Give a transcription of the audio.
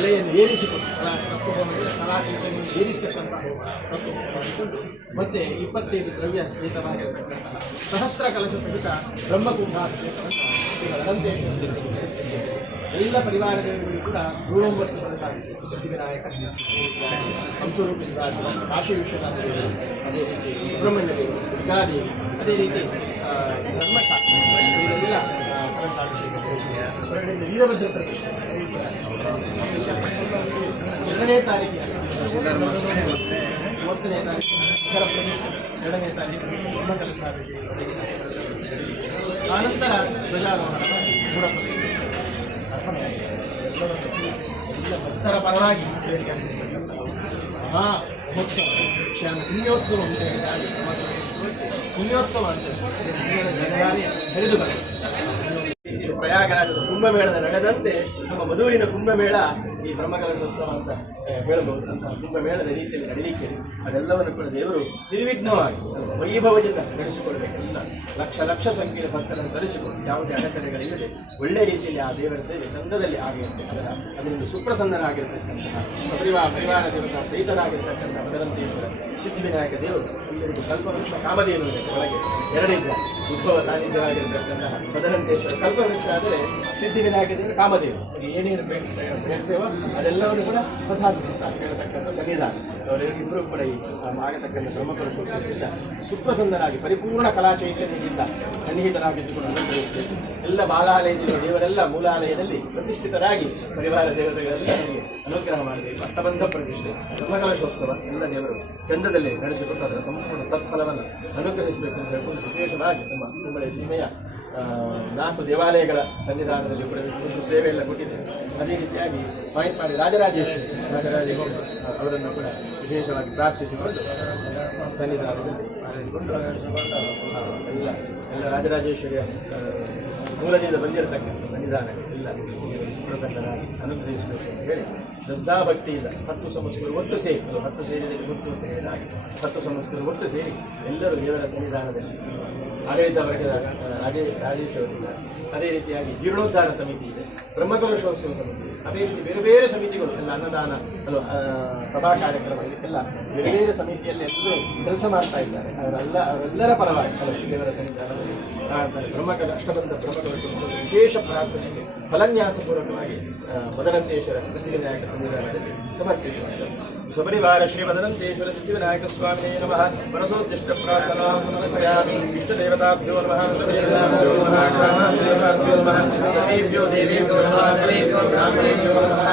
ಕಲೆಯನ್ನು ಏರಿಸಿಕೊಂಡು ಕಲಾಕೃತಿಯನ್ನು ಏರಿಸತಕ್ಕಂಥ ತತ್ವವನ್ನು ಮತ್ತೆ 25 ದ್ರವ್ಯ ಸಹಿತವಾಗಿರತಕ್ಕಂತಹ ಸಹಸ್ರ ಕಲಶ ಸಹಿತ ಬ್ರಹ್ಮಕುಂಭ ಅದರಂತೆ ಎಲ್ಲ ಪರಿವಾರ ದೇವರುಗಳು ಕೂಡ 9 ವರ್ಷ ಸಿದ್ಧಿವಿನಾಯಕ ಹಂಸರೂಪಿಸಿದ ಕಾಶಿ ವಿಶ್ವನಾಥ ದೇವರು, ಅದೇ ರೀತಿ ಸುಬ್ರಹ್ಮಣ್ಯ ದೇವರು, ದುರ್ಗಾದೇವಿ, ಅದೇ ರೀತಿ ಧರ್ಮಶಾಸ್ತ್ರ ಇವರೆಲ್ಲ ವೀರಭದ್ರ ಪ್ರತಿಷ್ಠೆ 2ನೇ ತಾರೀಕಿಗೆ 30ನೇ ತಾರೀಕು ಇದರ ಪ್ರತಿಷ್ಠೆ, 2ನೇ ತಾರೀಕು ಆನಂತರ ಧ್ವಜಾರೋಹಣ ಗುಣಪತಿ ಅರ್ಪಣೆಯಾಗಿದೆ. ಎಲ್ಲ ಭಕ್ತರ ಪರವಾಗಿ ಬೇಡಿಕೆ ಮಹಾ ಮಹೋತ್ಸವ ಪುಣ್ಯೋತ್ಸವ ಅಂತ ಹೇಳಿ ಪುಣ್ಯೋತ್ಸವ ಅಂತ ಜನಗಾರಿ ಹರಿದು ಪ್ರಯಾಗರಾಜದ ಕುಂಭಮೇಳದ ನಡೆದಂತೆ ನಮ್ಮ ಮಧುರಿನ ಕುಂಭಮೇಳ ಈ ಬ್ರಹ್ಮಕಲಶೋತ್ಸವ ಅಂತ ಹೇಳಬಹುದು. ಅಂತ ಕುಂಭಮೇಳದ ರೀತಿಯಲ್ಲಿ ನಡೀಲಿಕ್ಕೆ ಅದೆಲ್ಲವನ್ನು ಕೂಡ ದೇವರು ನಿರ್ವಿಘ್ನವಾಗಿ ವೈಭವದಿಂದ ನಡೆಸಿಕೊಳ್ಬೇಕೆಲ್ಲ ಲಕ್ಷ ಸಂಖ್ಯೆಯ ಭಕ್ತರನ್ನು ತರಿಸಿಕೊಂಡು ಯಾವುದೇ ಅಡೆತಡೆಗಳಿಲ್ಲದೆ ಒಳ್ಳೆ ರೀತಿಯಲ್ಲಿ ಆ ದೇವರ ಸೇವೆ ಚಂದದಲ್ಲಿ ಆಗಿರುತ್ತೆ. ಅದರಿಂದ ಸುಪ್ರಸನ್ನರಾಗಿರ್ತಕ್ಕಂತಹ ಪರಿವಾರ ದೇವತಾ ಸಹಿತರಾಗಿರ್ತಕ್ಕಂಥ ಭಗವಂತೇಶ್ವರ ಸಿದ್ಧಿವಿನಾಯಕ ದೇವರು ಎಲ್ಲರಿಗೂ ಕಲ್ಪವೃಕ್ಷ ಕಾಮಧೇನು ಒಳಗೆ 2 ಇದ್ದಾರೆ. ಉದ್ಭವ ಸಾನ್ನಿಧ್ಯವಾಗಿರ್ತಕ್ಕಂತಹ ಭಗವಂತೇಶ್ವರ ಕಲ್ಪವೃಕ್ಷ ಆದರೆ ಸಿದ್ಧಿವಿನಾಯಕ ದೇವರು ಕಾಮಧೇನು. ಏನೇನು ಬೇಡ್ತೇವೋ ಅದೆಲ್ಲವನ್ನು ಕೂಡ ಪಥಾಸ್ಕೃತ ಹೇಳ್ತಕ್ಕಂಥ ಸನ್ನಿಧಾನ. ಅವರಿಬ್ಬರು ಕೂಡ ಈ ಆಗತಕ್ಕಂಥ ಬ್ರಹ್ಮಕಲಶೋತ್ಸವದಿಂದ ಸುಪ್ರಸನ್ನರಾಗಿ ಪರಿಪೂರ್ಣ ಕಲಾ ಚೈತನ್ಯದಿಂದ ಸನ್ನಿಹಿತರಾಗಿದ್ದುಕೊಂಡು ಅನುಗ್ರಹಿಸಬೇಕು. ಎಲ್ಲ ಬಾಲಾಲಯದಿಂದ ದೇವರೆಲ್ಲ ಮೂಲಾಲಯದಲ್ಲಿ ಪ್ರತಿಷ್ಠಿತರಾಗಿ ಪರಿವಾರ ದೇವತೆಗಳಲ್ಲಿ ನಮಗೆ ಅನುಗ್ರಹ ಮಾಡಬೇಕು. ಅಷ್ಟಬಂಧ ಪ್ರತಿಷ್ಠೆ ಬ್ರಹ್ಮಕಲಶೋತ್ಸವ ಎಲ್ಲ ದೇವರು ಚಂದದಲ್ಲಿ ನಡೆಸಿಕೊಂಡು ಅದರ ಸಂಪೂರ್ಣ ಸತ್ಫಲವನ್ನು ಅನುಗ್ರಹಿಸಬೇಕು ಅಂತ ಹೇಳ್ಕೊಂಡು ವಿಶೇಷವಾಗಿ ನಮ್ಮ ಹುಬ್ಬಳ್ಳಿ ಸೀಮೆಯ 4 ದೇವಾಲಯಗಳ ಸನ್ನಿಧಾನದಲ್ಲಿ ಕೂಡ ಸೇವೆಯೆಲ್ಲ ಕೊಟ್ಟಿದೆ. ಅದೇ ರೀತಿಯಾಗಿ ಮಾಹಿತಿ ರಾಜರಾಜೇಶ್ವರಿ ಅವರನ್ನು ಕೂಡ ವಿಶೇಷವಾಗಿ ಪ್ರಾರ್ಥಿಸಿಕೊಂಡು ಸನ್ನಿಧಾನದಲ್ಲಿ ಎಲ್ಲ ರಾಜರಾಜೇಶ್ವರಿಯ ಮೂಲದಿಂದ ಬಂದಿರತಕ್ಕಂಥ ಸನ್ನಿಧಾನ ಎಲ್ಲ ಸುಪ್ರಸನ್ನರಾಗಿ ಅನುಗ್ರಹಿಸಬೇಕು ಅಂತ ಹೇಳಿ ಶ್ರದ್ಧಾಭಕ್ತಿಯಿಂದ 10 ಸಂವತ್ಸರಗಳು ಒಟ್ಟು ಸೇರಿ 10 ಸೇರಿದಲ್ಲಿ ಗುರುತು ಅಂತ ಹೇಳಿದಾಗಿ 10 ಸಂವತ್ಸರಗಳು ಒಟ್ಟು ಸೇರಿ ಎಲ್ಲರೂ ದೇವರ ಸನ್ನಿಧಾನದಲ್ಲಿ ಆಡಳಿತ ವರ್ಗದ ರಾಜೇಶ್ವರಿದ್ದಾರೆ. ಅದೇ ರೀತಿಯಾಗಿ ಜೀರ್ಣೋದ್ಧಾರ ಸಮಿತಿ ಇದೆ, ಬ್ರಹ್ಮಕಲಶೋತ್ಸವ ಸಮಿತಿ ಇದೆ, ಅದೇ ರೀತಿ ಬೇರೆ ಬೇರೆ ಸಮಿತಿಗಳು ಎಲ್ಲ ಅನ್ನದಾನ ಸಭಾ ಕಾರ್ಯಕ್ರಮಗಳು ಎಲ್ಲ ಬೇರೆ ಬೇರೆ ಸಮಿತಿಯಲ್ಲಿ ಎಲ್ಲರೂ ಕೆಲಸ ಮಾಡ್ತಾ ಇದ್ದಾರೆ. ಅವರೆಲ್ಲರ ಪರವಾಗಿ ದೇವರ ಸನ್ನಿಧಾನದಲ್ಲಿ ಅಷ್ಟಬಂಧ ಬ್ರಹ್ಮಕಲಶೋತ್ಸವ ವಿಶೇಷ ಪ್ರಾರ್ಥನೆಗೆ ಫಲನ್ಯಾಸಪೂರ್ವಕವಾಗಿ ಮದನಂತೇಶ್ವರ ಸಿದ್ಧಿವಿನಾಯಕ ಸನ್ನಿಧಾನದಲ್ಲಿ ಸಮರ್ಪಿಸುವಂತೆ ಸಪರಿವಾರ ಶ್ರೀ ಮದನಂತೇಶ್ವರ ಸಿದ್ಧಿವಿನಾಯಕ ಸ್ವಾಮಿನೇ ನಮಃ. ಮನಸೋದ್ದಿಷ್ಟ ಪ್ರಾರ್ಥನಾ ಸಮರ್ಪಯಾಮಿ. ಇಷ್ಟದೇವತಾಭ್ಯೋ ನಮಃ. ಸತೇಭ್ಯೋ ದೇವೇಭ್ಯೋ ನಮಃ. ಸರ್ವೇಭ್ಯೋ ಬ್ರಾಹ್ಮಣೇಭ್ಯೋ ನಮಃ.